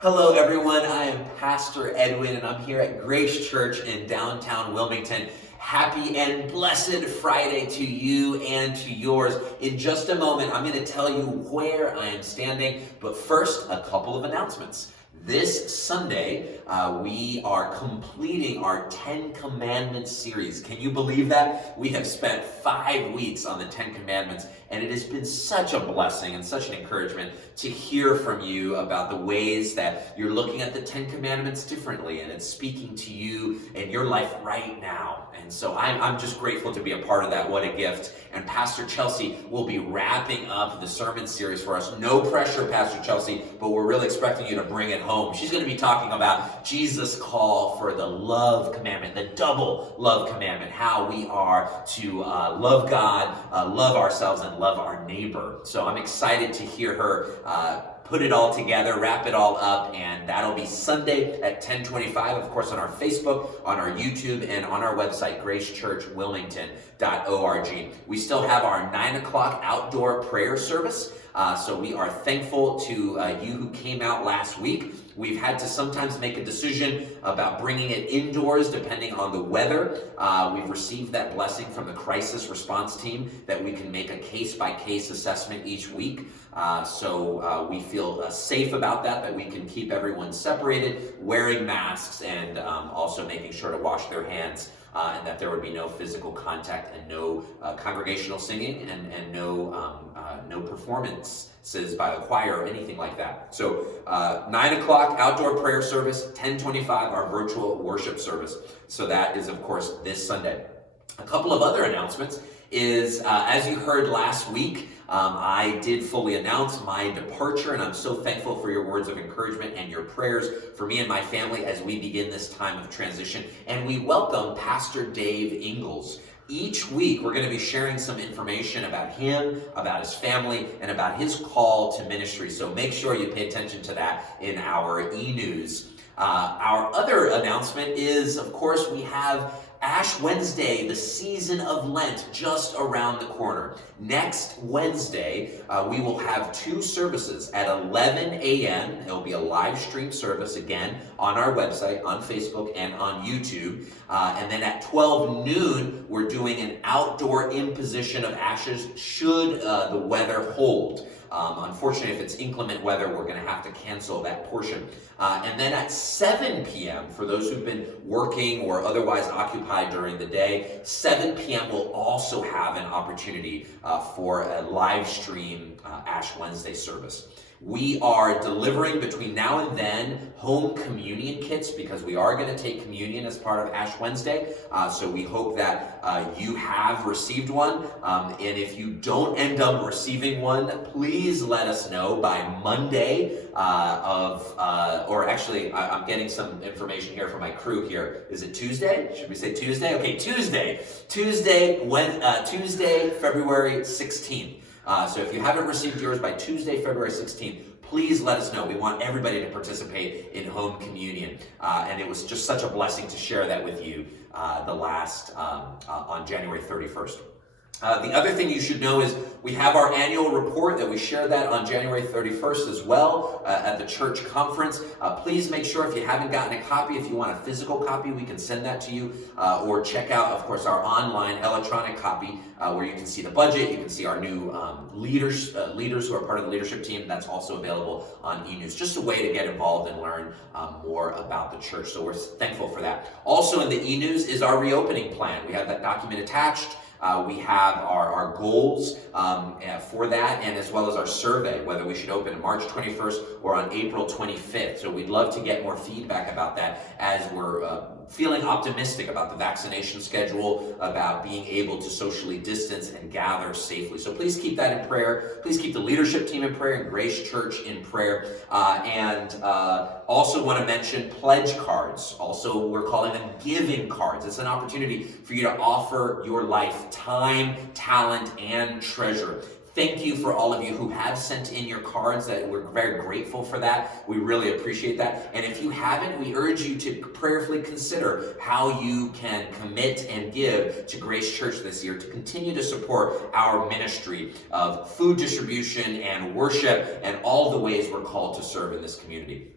Hello, everyone. I am Pastor Edwin, and I'm here at Grace Church in downtown Wilmington. Happy and blessed Friday to you and to yours. In just a moment, I'm going to tell you where I am standing, but first, a couple of announcements. This Sunday, we are completing our 10 Commandments series. Can you believe that? We have spent 5 weeks on the 10 Commandments, and it has been such a blessing and such an encouragement to hear from you about the ways that you're looking at the 10 Commandments differently, and it's speaking to you in your life right now. And so I'm just grateful to be a part of that. What a gift. And Pastor Chelsea will be wrapping up the sermon series for us. No pressure, Pastor Chelsea, but we're really expecting you to bring it home. She's going to be talking about Jesus' call for the love commandment, the double love commandment, how we are to love God, love ourselves, and love our neighbor. So I'm excited to hear her put it all together, wrap it all up, and that'll be Sunday at 10:25, of course, on our Facebook, on our YouTube, and on our website, gracechurchwilmington.org. We still have our 9 o'clock outdoor prayer service, so we are thankful to you who came out last week. We've had to sometimes make a decision about bringing it indoors depending on the weather. We've received that blessing from the crisis response team that we can make a case-by-case assessment each week. So we feel safe about that we can keep everyone separated, wearing masks, and also making sure to wash their hands, and that there would be no physical contact and no congregational singing and no performances by the choir or anything like that. So 9 o'clock outdoor prayer service, 10:25 our virtual worship service. So that is, of course, this Sunday. A couple of other announcements is, as you heard last week, I did fully announce my departure, and I'm so thankful for your words of encouragement and your prayers for me and my family as we begin this time of transition. And we welcome Pastor Dave Ingalls. Each week, we're going to be sharing some information about him, about his family, and about his call to ministry. So make sure you pay attention to that in our e-news. Our other announcement is, of course, we have Ash Wednesday, the season of Lent, just around the corner. Next Wednesday, we will have 2 services at 11 a.m. It'll be a live stream service, again, on our website, on Facebook, and on YouTube. And then at 12 noon, we're doing an outdoor imposition of ashes should the weather hold. Unfortunately, if it's inclement weather, we're going to have to cancel that portion. And then at 7 p.m., for those who've been working or otherwise occupied during the day, 7 p.m. will also have an opportunity for a live stream Ash Wednesday service. We are delivering between now and then home communion kits because we are going to take communion as part of Ash Wednesday. So we hope that you have received one. And if you don't end up receiving one, please let us know by Monday or actually, I'm getting some information here from my crew here. Is it Tuesday? Should we say Tuesday? Okay, Tuesday, February 16th. So if you haven't received yours by Tuesday, February 16th, please let us know. We want everybody to participate in home communion. And it was just such a blessing to share that with you on January 31st. The other thing you should know is we have our annual report that we shared that on January 31st as well at the church conference. Please make sure if you haven't gotten a copy, if you want a physical copy, we can send that to you. Or check out, of course, our online electronic copy where you can see the budget, you can see our new leaders who are part of the leadership team. That's also available on e-news. Just a way to get involved and learn more about the church. So we're thankful for that. Also in the e-news is our reopening plan. We have that document attached. We have our goals for that, and as well as our survey, whether we should open on March 21st or on April 25th. So we'd love to get more feedback about that as we're feeling optimistic about the vaccination schedule, about being able to socially distance and gather safely. So please keep that in prayer. Please keep the leadership team in prayer and Grace Church in prayer. And also want to mention pledge cards. Also, we're calling them giving cards. It's an opportunity for you to offer your life, time, talent, and treasure. Thank you for all of you who have sent in your cards. That we're very grateful for that. We really appreciate that. And if you haven't, we urge you to prayerfully consider how you can commit and give to Grace Church this year to continue to support our ministry of food distribution and worship and all the ways we're called to serve in this community.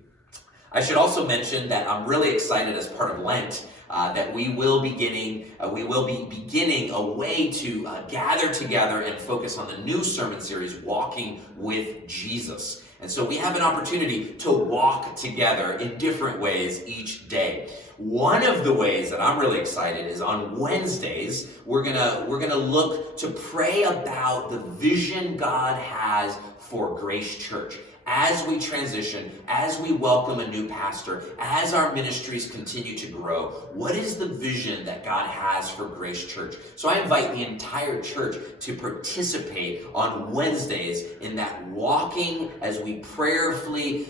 I should also mention that I'm really excited as part of Lent that we will be beginning a way to gather together and focus on the new sermon series, Walking with Jesus. And so we have an opportunity to walk together in different ways each day. One of the ways that I'm really excited is on Wednesdays, we're gonna look to pray about the vision God has for Grace Church. As we transition, as we welcome a new pastor, as our ministries continue to grow, what is the vision that God has for Grace Church? So I invite the entire church to participate on Wednesdays in that walking as we prayerfully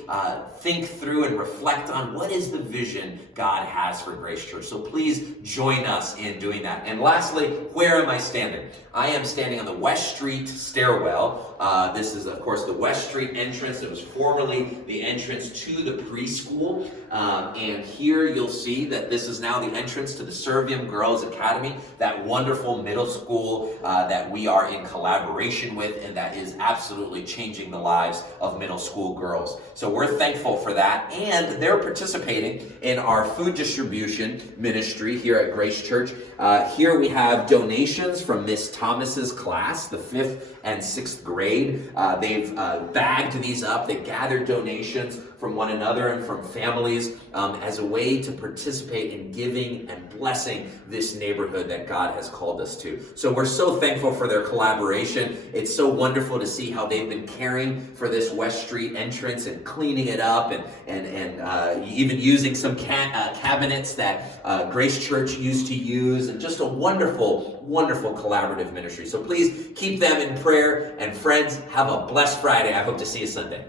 think through and reflect on what is the vision God has for Grace Church. So please join us in doing that. And lastly, where am I standing? I am standing on the West Street stairwell. This is, of course, the West Street entrance. It was formerly the entrance to the preschool. And here you'll see that this is now the entrance to the Servium Girls Academy, that wonderful middle school that we are in collaboration with, and that is absolutely changing the lives of middle school girls. So we're thankful for that. And they're participating in our food distribution ministry here at Grace Church. Here we have donations from Miss Thomas's class, the 5th and 6th grade. They've bagged these up. They gathered donations from one another and from families as a way to participate in giving and blessing this neighborhood that God has called us to. So we're so thankful for their collaboration. It's so wonderful to see how they've been caring for this West Street entrance and cleaning it up and even using some cabinets that Grace Church used to use, and just a wonderful, wonderful collaborative ministry. So please keep them in prayer, and friends, have a blessed Friday. I hope to see you Sunday.